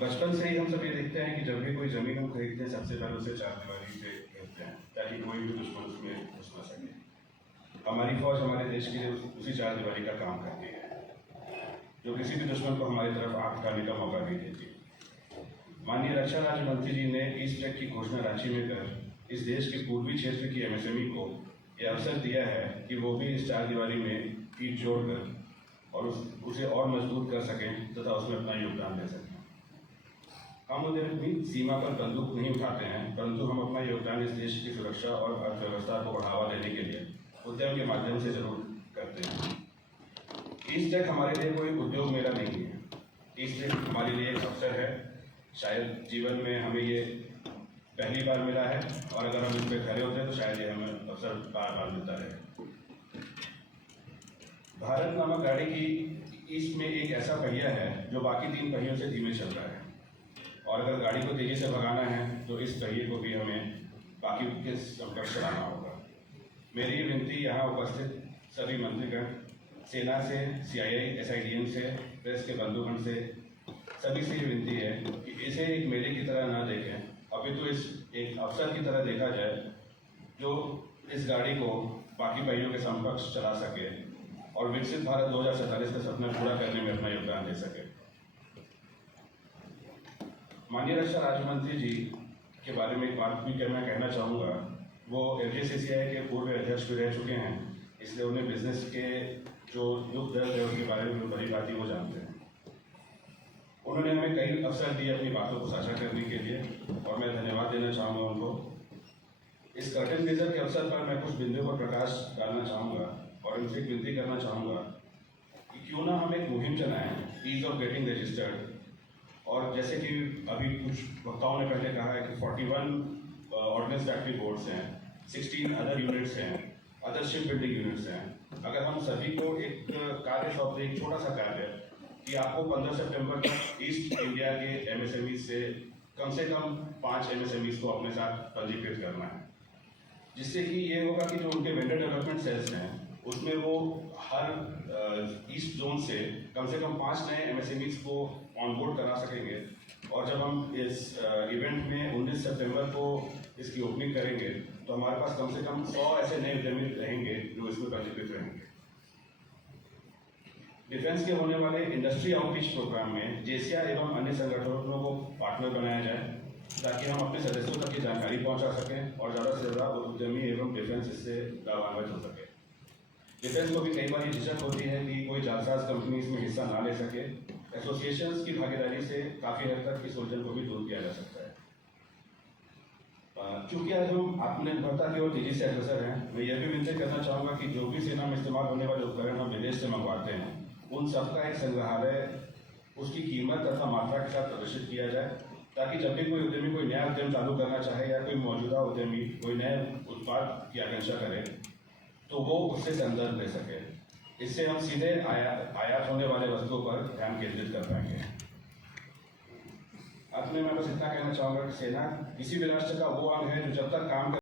बचपन से ही हम सब ये देखते हैं कि जब भी कोई ज़मीन हम खरीदते हैं सबसे पहले उसे चारदीवारी से खरीदते हैं ताकि कोई भी दुश्मन उसमें घुस ना सके। हमारी फौज हमारे देश के लिए उसी चारदीवारी का काम करती है जो किसी भी दुश्मन को हमारी तरफ आंख उठाने का मौका नहीं देती। माननीय रक्षा राज्य मंत्री जी ने ईस्ट टेक की घोषणा रांची में कर इस देश के पूर्वी क्षेत्र की एमएसएमई को यह अवसर दिया है कि वो भी इस चारदीवारी में पीठ जोड़कर और उसे और मजबूत कर सकें तथा उसमें अपना योगदान दे सकें। हम उद्यमी सीमा पर बंदूक नहीं उठाते हैं, परंतु हम अपना योगदान इस देश की सुरक्षा और अर्थव्यवस्था को बढ़ावा देने के लिए उद्यम के माध्यम से जरूर करते हैं। ईस्ट टेक हमारे लिए कोई उद्योग मेला नहीं है। ईस्ट टेक हमारे लिए एक अवसर है। शायद जीवन में हमें ये पहली बार मिला है और अगर हम इस पर खड़े होते हैं तो शायद ये हमें अवसर बार बार मिलता रहे। भारत नामक गाड़ी की ईस्ट में एक ऐसा पहिया है जो बाकी 3 पहियों से धीमे चल रहा है और अगर गाड़ी को तेजी से भगाना है तो इस पहिए को भी हमें बाकी के समकक्ष चलाना होगा। मेरी ये विनती यहाँ उपस्थित सभी मंत्रीगण, सेना से, CII, SIDM से, प्रेस के बंधुगण से, सभी से ये विनती है कि इसे एक मेले की तरह ना देखें, अभी तो इस एक अवसर की तरह देखा जाए जो इस गाड़ी को बाकी पहियों के समकक्ष चला सके और विकसित भारत 2047 का सपना पूरा करने में अपना योगदान दे सके। माननीय रक्षा राज्य मंत्री जी के बारे में एक बात भी मैं कहना चाहूँगा। वो FGCCI के पूर्व अध्यक्ष भी रह चुके हैं, इसलिए उन्हें बिजनेस के जो दुख दर्द है उसके बारे में बड़ी बात ही वो जानते हैं। उन्होंने हमें कई अवसर दिए अपनी बातों को साझा करने के लिए और मैं धन्यवाद देना चाहूँगा उनको। इस कर्टन रेजर के अवसर पर मैं कुछ बिंदुओं पर प्रकाश डालना चाहूँगा और उनसे विनती करना चाहूँगा कि क्यों ना हम एक मुहिम चलाएं, ईज ऑफ गेटिंग रजिस्टर्ड। और जैसे कि अभी कुछ वक्ताओं ने पहले कहा है कि 41 ऑर्डिनेंस फैक्ट्री बोर्ड्स हैं, 16 अदर यूनिट्स हैं, अदर शिप बिल्डिंग यूनिट्स हैं। अगर हम सभी को एक कार्य सौंप दें, एक छोटा सा कार्य कि आपको 15 सितंबर तक ईस्ट इंडिया के MSME से कम 5 MSMEs को अपने साथ पंजीकृत करना है, जिससे कि ये होगा कि जो उनके वेंडर डेवलपमेंट सेल्स हैं उसमें वो हर ईस्ट जोन से कम 5 नए MSMEs को ऑनबोर्ड करा सकेंगे। और जब हम इस इवेंट में 19 सितंबर को इसकी ओपनिंग करेंगे तो हमारे पास कम से कम 100 ऐसे नए उद्यमी रहेंगे जो इसमें पंजीकृत रहेंगे। डिफेंस के होने वाले इंडस्ट्री आउटरीच प्रोग्राम में JCI एवं अन्य संगठनों को पार्टनर बनाया जाए ताकि हम अपने सदस्यों तक की जानकारी पहुंचा सकें और ज़्यादा से ज़्यादा उद्यमी एवं डिफेंस इससे लाभान्वित हो सके। डिफेंस को भी कई बार ये झिझक होती है कि कोई जालसाज कंपनी इसमें हिस्सा ना ले सके। एसोसिएशंस की भागीदारी से काफ़ी हद तक इस उलझन को भी दूर किया जा सकता है। क्योंकि आज हम आत्मनिर्भरता की ओर तेजी से अग्रसर हैं, मैं यह भी विनती करना चाहूँगा कि जो भी सेना में इस्तेमाल होने वाले उपकरण हम विदेश से मंगवाते हैं उन सबका एक संग्रहालय उसकी कीमत तथा मात्रा के साथ प्रदर्शित किया जाए ताकि जब भी कोई उद्यमी कोई नया उद्यम चालू करना चाहे या कोई मौजूदा उद्यमी कोई नए उत्पाद की आकांक्षा करे तो वो उससे संदर्भ ले सके। इससे हम सीधे आयात होने वाले वस्तुओं पर ध्यान केंद्रित कर पाएंगे। अंत में मैं बस इतना कहना चाहूँगा कि सेना किसी भी राष्ट्र का वो अंग है जो जब तक काम